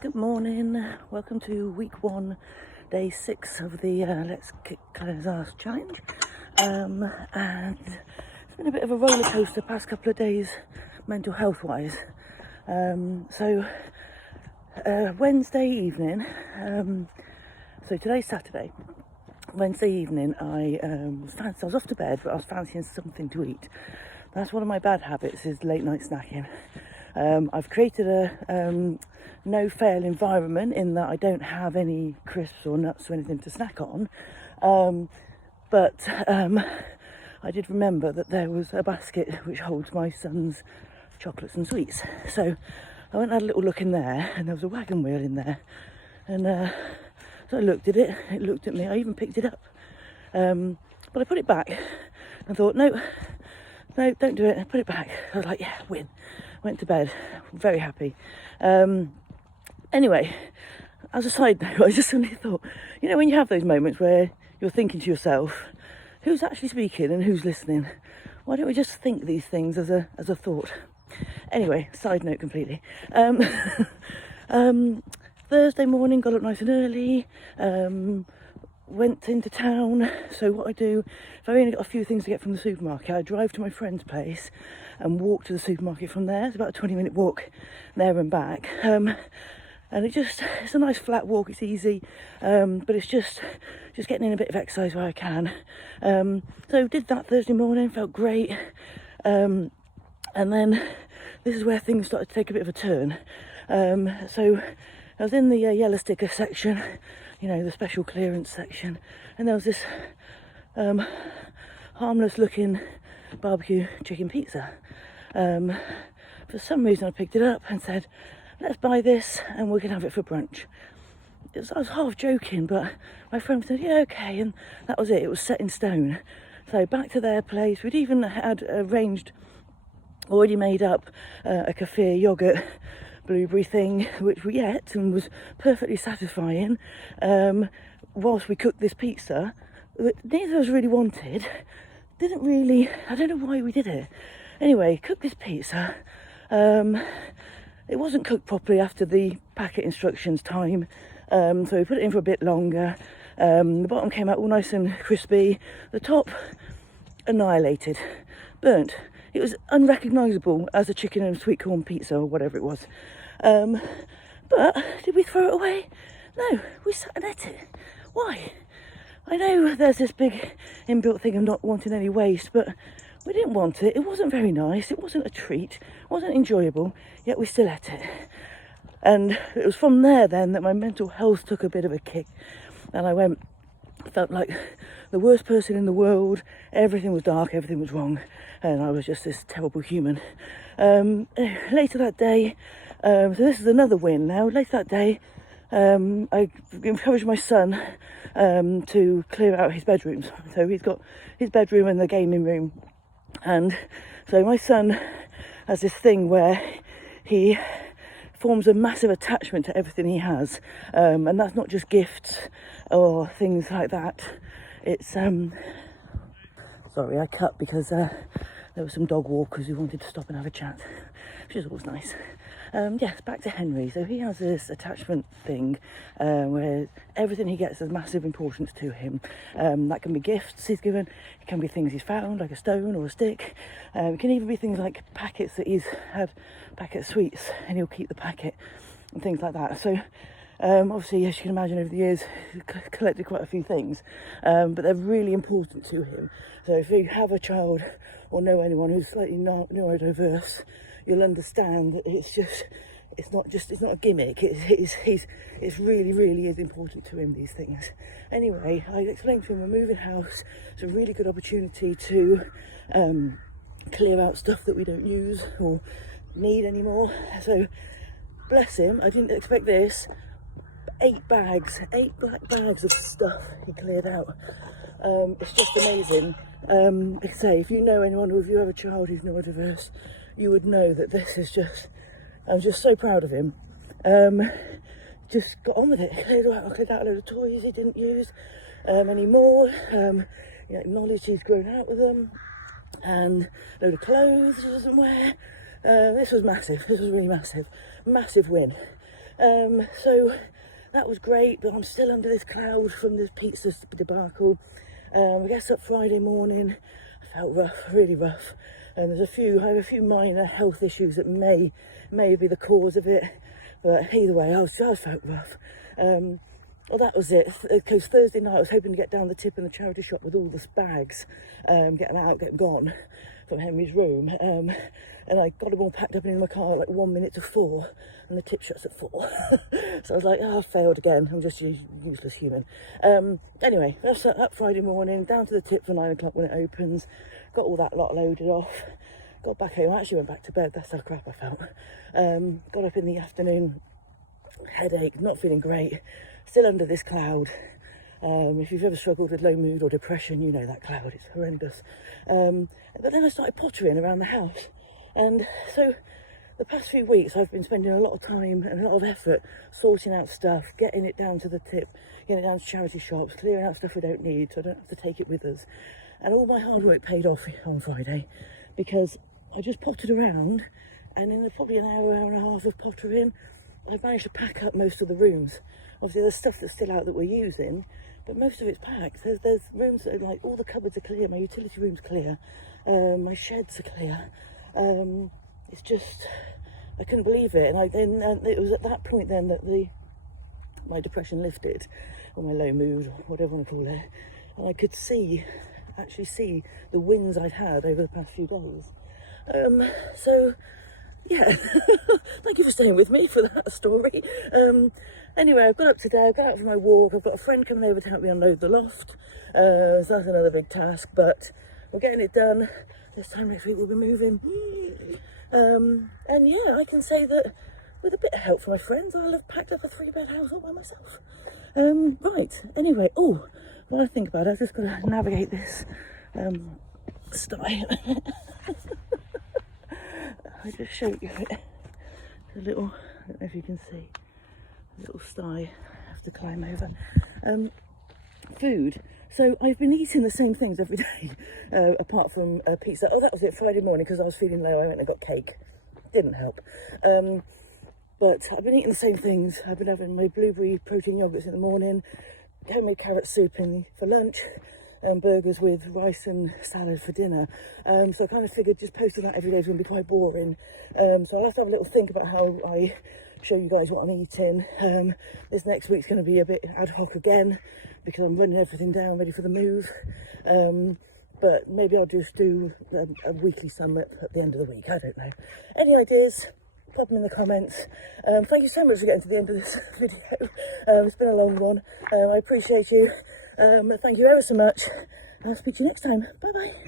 Good morning, welcome to week 1, day 6 of the Let's Kick Claire's Ass challenge. And it's been a bit of a roller coaster past couple of days, mental health wise. Wednesday evening, so today's Saturday. Wednesday evening, I was off to bed, but I was fancying something to eat. That's one of my bad habits, is late night snacking. I've created a no-fail environment in that I don't have any crisps or nuts or anything to snack on. But I did remember that there was a basket which holds my son's chocolates and sweets. So I went and had a little look in there, and there was a wagon wheel in there. And so I looked at it, it looked at me, I even picked it up. But I put it back and thought, no, don't do it, put it back. I was like, yeah, win. Went to bed, very happy. Anyway, as a side note, I just suddenly thought, you know, when you have those moments where you're thinking to yourself, who's actually speaking and who's listening? Why don't we just think these things as a thought? Anyway, side note completely. Thursday morning, got up nice and early, went into town. So what I do, if I've only got a few things to get from the supermarket, I drive to my friend's place and walk to the supermarket from there. It's about a 20-minute walk there and back. And it's a nice flat walk, it's easy, but it's just getting in a bit of exercise where I can. So did that Thursday morning, felt great. And then this is where things started to take a bit of a turn. So I was in the yellow sticker section, you know, the special clearance section, and there was this harmless looking barbecue chicken pizza. For some reason I picked it up and said, let's buy this and we can have it for brunch. I was half joking, but my friend said, yeah, okay, and that was it. It was set in stone. So back to their place. We'd even had already made up a kefir yogurt blueberry thing, which we ate and was perfectly satisfying. Whilst we cooked this pizza, that neither of us really wanted. I don't know why we did it. Anyway, cooked this pizza. It wasn't cooked properly after the packet instructions time, so we put it in for a bit longer. The bottom came out all nice and crispy. The top, annihilated, burnt. It was unrecognisable as a chicken and sweet corn pizza or whatever it was. But did we throw it away? No, we sat and ate it. Why? I know there's this big inbuilt thing of not wanting any waste, but we didn't want it. It wasn't very nice. It wasn't a treat. It wasn't enjoyable, yet we still ate it. And it was from there then that my mental health took a bit of a kick. And I felt like the worst person in the world. Everything was dark, everything was wrong. And I was just this terrible human. Later that day, so this is another win now. Later that day, I encouraged my son to clear out his bedrooms. So he's got his bedroom and the gaming room. And so my son has this thing where he forms a massive attachment to everything he has. And that's not just gifts or things like that. It's, sorry, I cut because there were some dog walkers who wanted to stop and have a chat, which is always nice. Yes, back to Henry. So he has this attachment thing where everything he gets has massive importance to him. That can be gifts he's given, it can be things he's found, like a stone or a stick. It can even be things like packets that he's had, packet of sweets, and he'll keep the packet and things like that. So obviously, as you can imagine, over the years, he's collected quite a few things, but they're really important to him. So if you have a child or know anyone who's slightly neurodiverse, you'll understand that it's not a gimmick. It's really is important to him, these things. Anyway, I explained to him we're moving house. It's a really good opportunity to clear out stuff that we don't use or need anymore. So bless him, I didn't expect this. 8 black bags of stuff he cleared out. It's just amazing. Like I say, if you know anyone, or if you have a child who's neurodiverse, you would know that I'm just so proud of him. Just got on with it. Cleared out a load of toys he didn't use anymore. Acknowledged he's grown out with them, and a load of clothes he doesn't wear. This was massive. This was really massive. Massive win. So that was great, but I'm still under this cloud from this pizza debacle. I guess up Friday morning, I felt rough, really rough. And I have a few minor health issues that may be the cause of it. But either way, I felt rough. Well, that was it. Because Thursday night I was hoping to get down the tip in the charity shop with all the bags, get them out, get gone from Henry's room. And I got them all packed up in my car at like 1 minute to 4, and the tip shuts at 4. So I was like, oh, I failed again. I'm just a useless human. Anyway, that's up Friday morning, down to the tip for 9 o'clock when it opens. Got all that lot loaded off. Got back home. I actually went back to bed. That's how crap I felt. Got up in the afternoon, headache, not feeling great. Still under this cloud. If you've ever struggled with low mood or depression, you know that cloud, it's horrendous. But then I started pottering around the house. And so the past few weeks I've been spending a lot of time and a lot of effort sorting out stuff, getting it down to the tip, getting it down to charity shops, clearing out stuff we don't need so I don't have to take it with us. And all my hard work paid off on Friday because I just pottered around, and in probably an hour and a half of pottering, I've managed to pack up most of the rooms. Obviously there's stuff that's still out that we're using, but most of it's packed. There's rooms that are like, all the cupboards are clear, my utility room's clear, my sheds are clear. It's just, I couldn't believe it. And it was at that point then that my depression lifted, or my low mood, or whatever you want to call it. And I could actually see the wins I'd had over the past few days. So yeah, thank you for staying with me for that story. Anyway, I've got up today, I've got out for my walk, I've got a friend coming over to help me unload the loft. So that's another big task, but we're getting it done. This time next week we'll be moving. And yeah, I can say that with a bit of help from my friends, I'll have packed up a 3-bed house all by myself. Right, anyway, while I think about it, I've just got to navigate this sty. I just show you it. A little, I don't know if you can see, a little sty I have to climb over. Food. So I've been eating the same things every day, apart from pizza. Oh, that was it, Friday morning, because I was feeling low, I went and got cake. Didn't help. But I've been eating the same things. I've been having my blueberry protein yogurts in the morning, homemade carrot soup for lunch, and burgers with rice and salad for dinner. So I kind of figured just posting that every day is going to be quite boring. So I'll have to have a little think about how I show you guys what I'm eating. This next week's going to be a bit ad hoc again, because I'm running everything down ready for the move. But maybe I'll just do a weekly summit at the end of the week. I don't know. Any ideas? Pop them in the comments. Thank you so much for getting to the end of this video. It's been a long one. I appreciate you. Thank you ever so much. I'll speak to you next time. Bye bye.